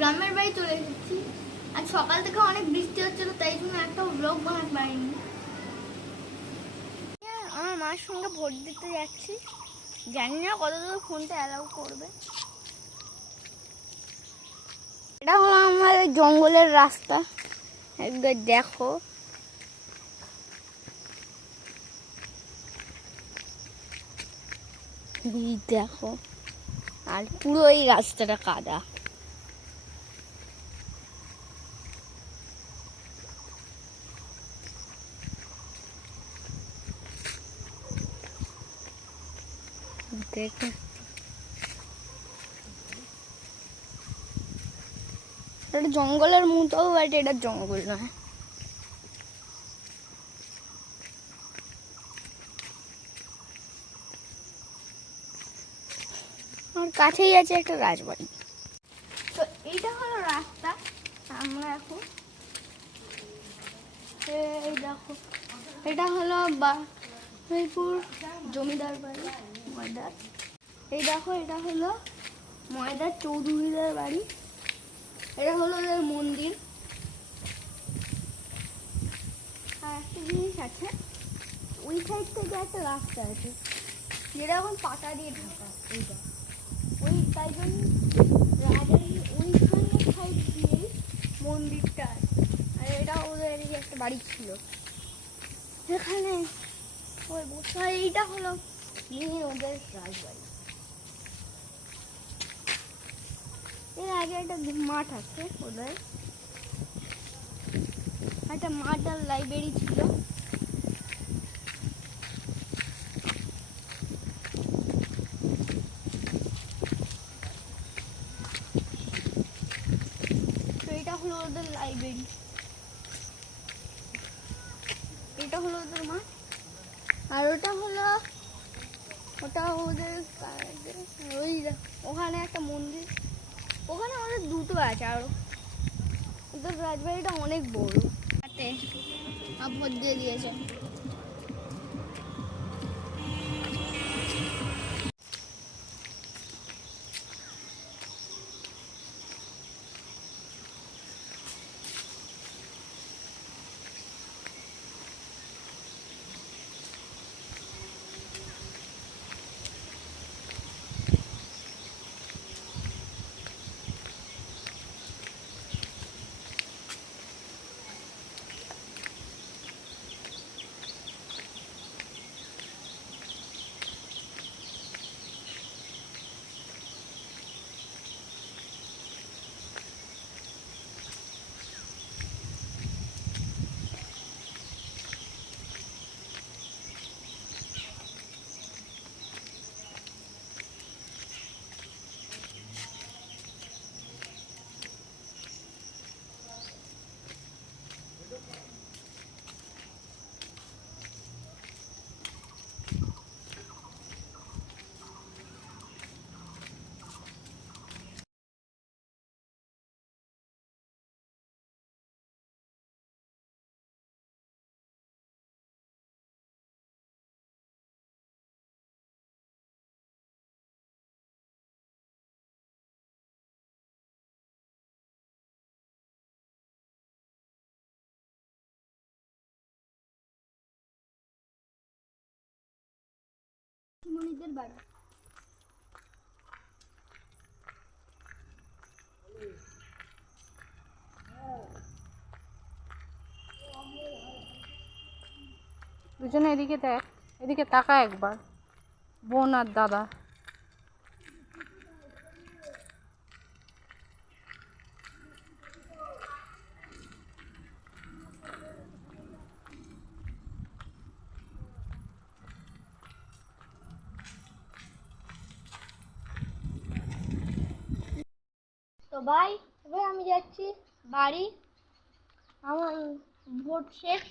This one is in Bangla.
গ্রামের বাড়ি চলে এসেছি। আর সকাল থেকে অনেক বৃষ্টি হচ্ছিল, তাই জন্য একটা ব্লগ বানাতে পারিনি। আমার মার সঙ্গে ভোট দিতে যাচ্ছি। জানি না কত দূর ফোনটা অ্যালাউ করবে। এটা হলো আমাদের জঙ্গলের রাস্তা। একবার দেখো। দেখো। আর পুরো এই রাস্তাটা কাদা। দেখো। এটা জঙ্গলের মতো বাট এটা জঙ্গল নয়। আমার কাছেই আছে একটা রাজবাড়ি। তো এইটা হলো রাস্তা, আমরা এখন এই দেখো। এটা হলো বারুইপুর জমিদার বাড়ি। ময়দার। এই দেখো, এটা হলো ময়দার চৌধুরীদের বাড়ি। এটা হলো ওদের মন্দির। আর একটা জিনিস আছে, ওই সাইড থেকে একটা রাস্তা আছে, যেটা এখন পাতা দিয়ে ঢাকা, এইটা। ওই তাই জন্য রাজার ওইখানের সাইড দিয়েই মন্দিরটা আছে। আর এটা ওদের একটা বাড়ি ছিল। এখানে ওই বসে এইটা হলো নিয়ে এর আগে একটা মাঠ আছে ওদের একটা মাঠ আর লাইব্রেরি ছিল। এটা হলো ওদের লাইব্রেরি। এটা হলো ওদের মাঠ। আর ওটা হলো ওটা ওদের ওই ওখানে একটা মন্দির, ওখানে আমাদের দুটো আছে আরও ওদের রাজবাড়িটা অনেক বড়। হাতে দিয়ে দিয়েছে। মনিদের বাড়ি। দুজনে এদিকে দেখ এদিকে তাকা একবার বোন আর দাদা। ভাই এবার আমি যাচ্ছি বাড়ি। আমার ভোট শেষ।